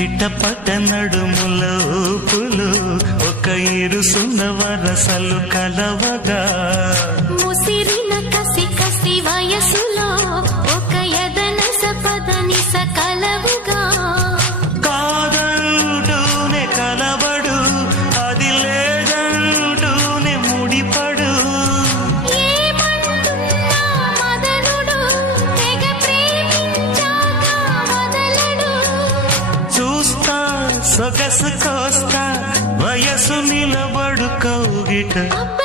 చిట్టపట నడుముల ఊపులు ఒక ఇరుసున్న వరసలు కలవగా ముసిరిన కసి కసి వయసులో ఒక యదనస పదనిస కలవుగా కాదంటూనే కలబడు అది లేదంటూనే ముడిపడు ఏమంటున్నా మదనుడు తెగ ప్రేమించాక వదలడు చూస్తా సొగసు కోస్తా వయసు నిలబడు కౌగిట అబ్బ